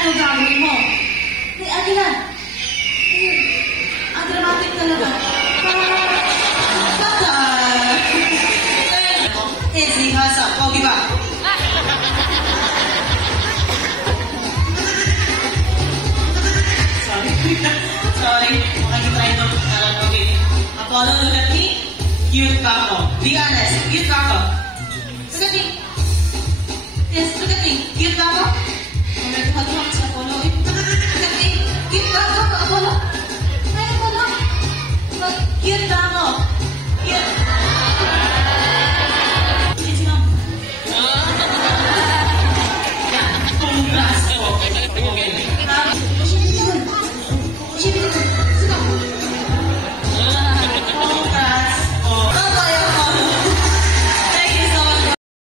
Ano gagawin mo? Ate na. Ang dramatic talaga. Easy, hasa. Pogi ba? Sorry. Makikita ito. Okay. Apollo, look at me. Cute ba ako? Be honest. Cute ba ako? Look at me. Yes, look at me. Cute ba ako? Hag-hag si Apollo. Look at me. Cute ba ako, Apollo? Ay, Apollo. Cute ba ako? Cute. Sige, ma'am. Congrats po. Okay.